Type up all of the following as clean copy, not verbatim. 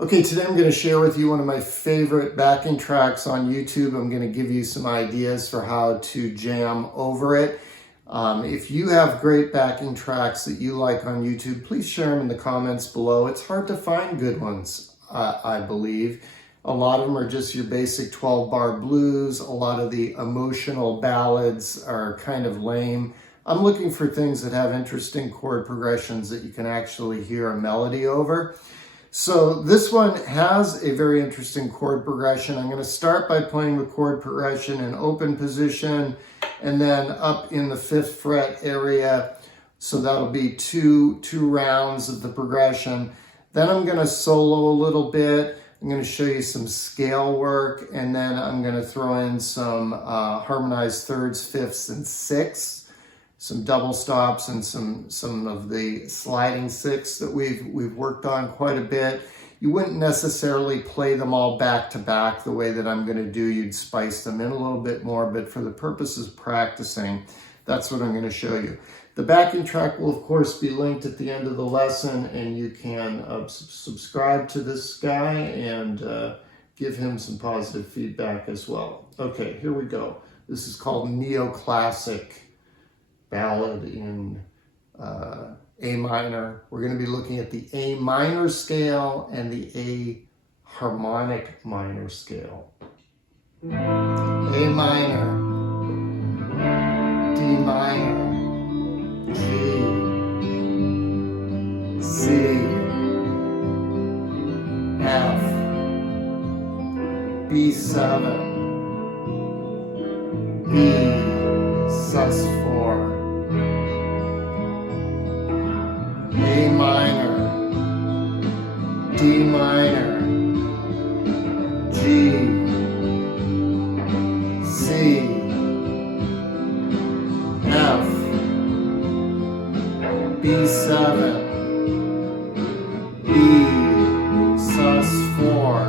Okay, today I'm going to share with you one of my favorite backing tracks on YouTube. I'm going to give you some ideas for how to jam over it. If you have great backing tracks that you like on YouTube, please share them in the comments below. It's hard to find good ones, I believe. A lot of them are just your basic 12-bar blues. A lot of the emotional ballads are kind of lame. I'm looking for things that have interesting chord progressions that you can actually hear a melody over. So this one has a very interesting chord progression. I'm going to start by playing the chord progression in open position and then up in the 5th fret area. So that'll be two rounds of the progression. Then I'm going to solo a little bit. I'm going to show you some scale work, and then I'm going to throw in some harmonized thirds, fifths, and sixths. Some double stops and some of the sliding sixths that we've worked on quite a bit. You wouldn't necessarily play them all back to back the way that I'm going to do. You'd spice them in a little bit more, but for the purposes of practicing, that's what I'm going to show you. The backing track will of course be linked at the end of the lesson, and you can subscribe to this guy and give him some positive feedback as well. Okay, here we go. This is called Neoclassic Ballad in A minor. We're going to be looking at the A minor scale and the A harmonic minor scale. A minor, D minor, G, C, F, B7, E, sus4, A minor, D minor, G, C, F, B7, E, sus4.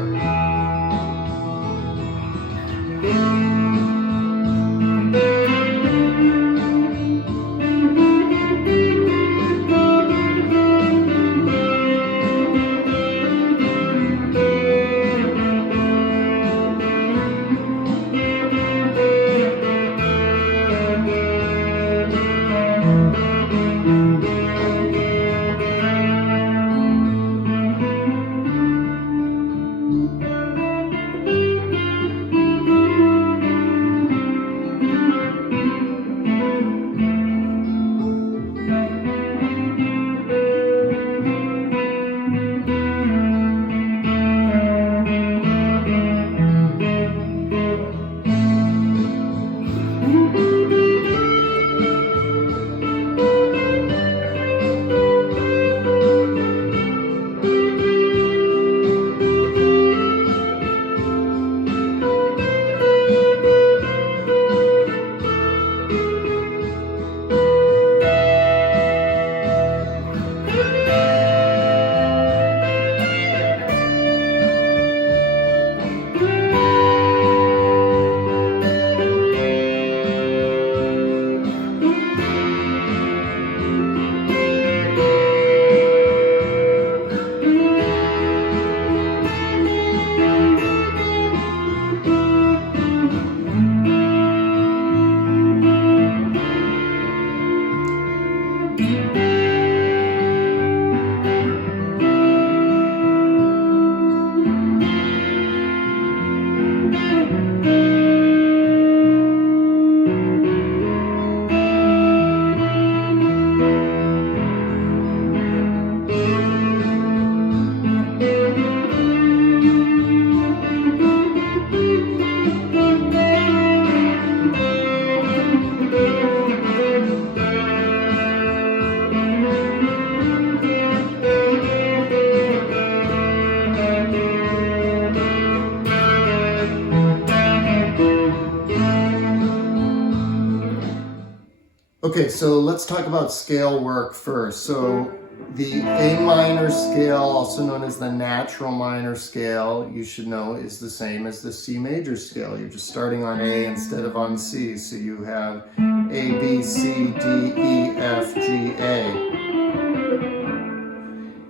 Okay, so let's talk about scale work first. So the A minor scale, also known as the natural minor scale, you should know is the same as the C major scale. You're just starting on A instead of on C. So you have A, B, C, D, E, F, G, A.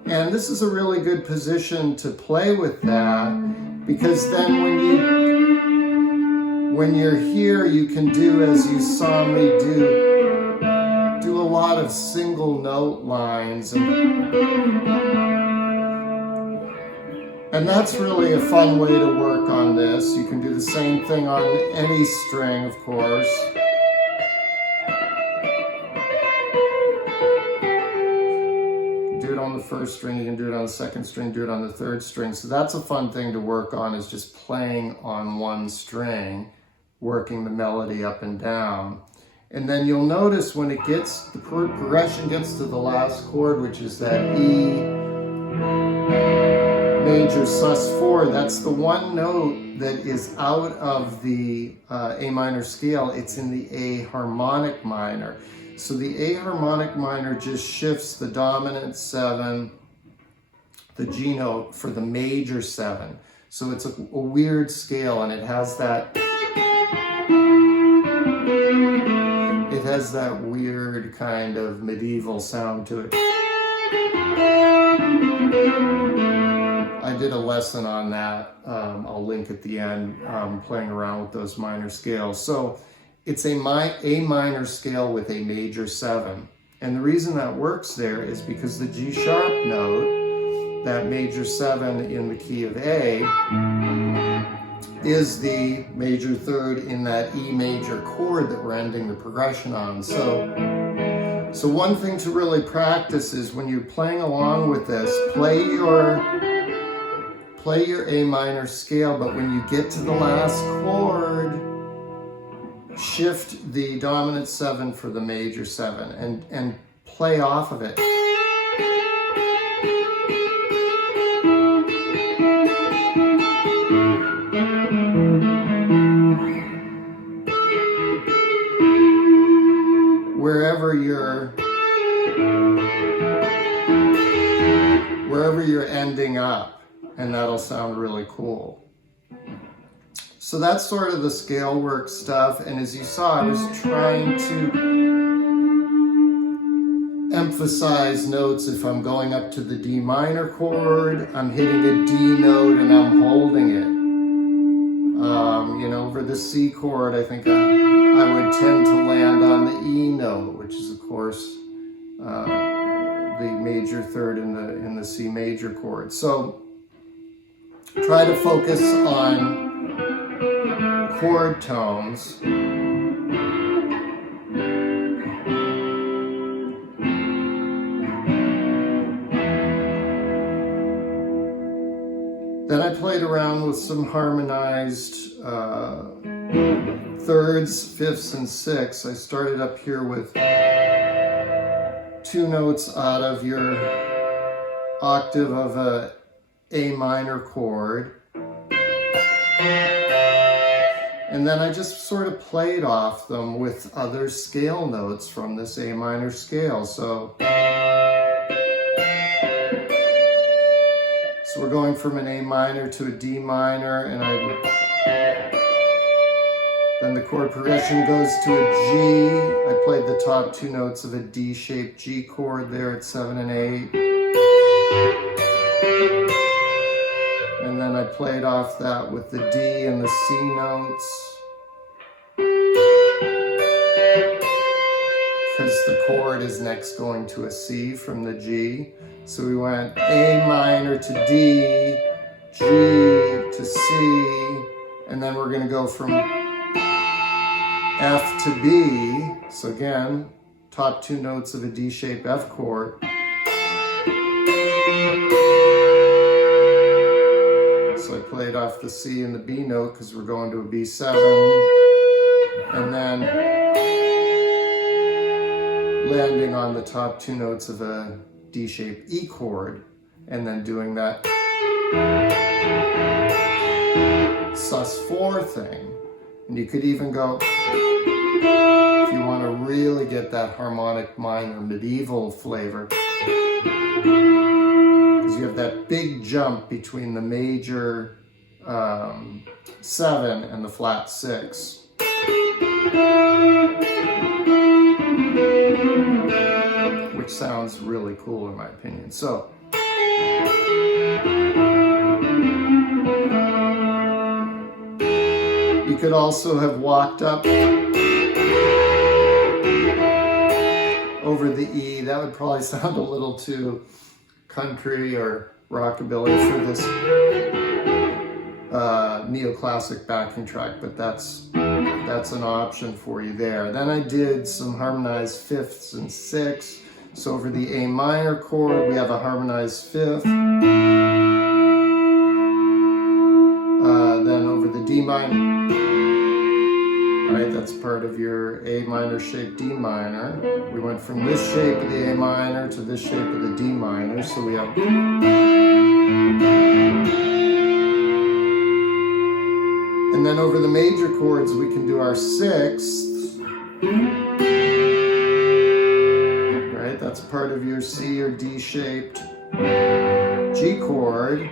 And And this is a really good position to play with that, because then when you're here, you can do, as you saw me do a lot of single note lines, and that's really a fun way to work on this. You can do the same thing on any string, of course. Do it on the first string, you can do it on the second string, do it on the third string. So that's a fun thing to work on, is just playing on one string, working the melody up and down. And then you'll notice when it gets, the progression gets to the last chord, which is that E major sus4, that's the one note that is out of the A minor scale. It's in the A harmonic minor. So the A harmonic minor just shifts the dominant 7, the G note, for the major 7. So it's a weird scale, and it has that weird kind of medieval sound to it. I did a lesson on that. I'll link at the end, playing around with those minor scales. So it's A minor scale with a major 7. And the reason that works there is because the G sharp note, that major 7 in the key of A, is the major 3rd in that E major chord that we're ending the progression on. So one thing to really practice is, when you're playing along with this, play your A minor scale, but when you get to the last chord, shift the dominant 7 for the major 7 and play off of it. Wherever you're ending up, and that'll sound really cool. So that's sort of the scale work stuff, and as you saw, I was trying to emphasize notes. If I'm going up to the D minor chord, I'm hitting a D note and I'm holding it. Over the C chord, I think I would tend to land on the E note, which is of course the major 3rd in the C major chord. So try to focus on chord tones. Then I played around with some harmonized 3rds, 5ths, and 6ths. I started up here with 2 notes out of your octave of a minor chord. And then I just sort of played off them with other scale notes from this A minor scale. So we're going from an A minor to a D minor, and then the chord progression goes to a G. I played the top 2 notes of a D-shaped G chord there at 7 and 8. And then I played off that with the D and the C notes, because the chord is next going to a C from the G. So we went A minor to D, G to C, and then we're going to go from F to B. So again, top 2 notes of a D-shaped F chord. So I played off the C and the B note because we're going to a B7, and then landing on the top 2 notes of a D-shaped E chord, and then doing that sus4 thing. And you could even go, if you want to really get that harmonic minor medieval flavor, because you have that big jump between the major 7 and the flat 6. Which sounds really cool in my opinion. So You could also have walked up over the E. That would probably sound a little too country or rockabilly for this neoclassic backing track, but that's an option for you there. Then I did some harmonized fifths and sixths. So over the A minor chord, we have a harmonized fifth. Then over the D minor, right, that's part of your A minor shape D minor. We went from this shape of the A minor to this shape of the D minor, so we have... And then over the major chords, we can do our sixths. Right, that's part of your C or D shaped G chord.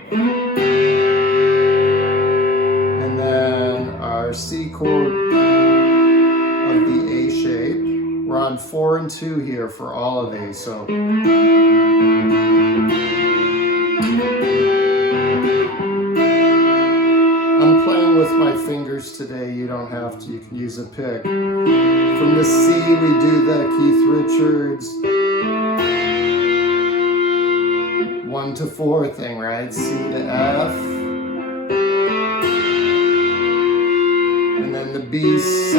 And then our C chord of the A shape. We're on 4 and 2 here for all of these, so. I'm playing with my fingers today, you don't have to, you can use a pick. From the C, we do the Keith Richards 1 to 4 thing, right? C to F. And then the B7,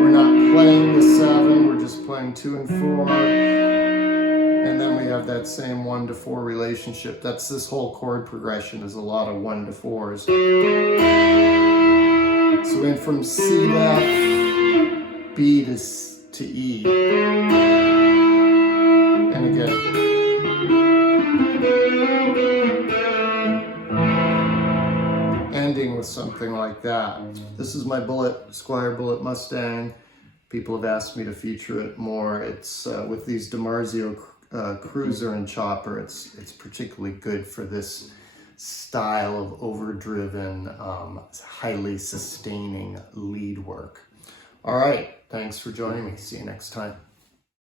we're not playing the 7, we're just playing 2 and 4. And then we have that same 1 to 4 relationship. That's this whole chord progression is a lot of 1 to 4s. So we went from C to F, B to E. And again. Ending with something like that. This is my Squier Bullet Mustang. People have asked me to feature it more. It's with these DiMarzio Cruiser and chopper. It's particularly good for this style of overdriven, highly sustaining lead work. All right, thanks for joining me. See you next time.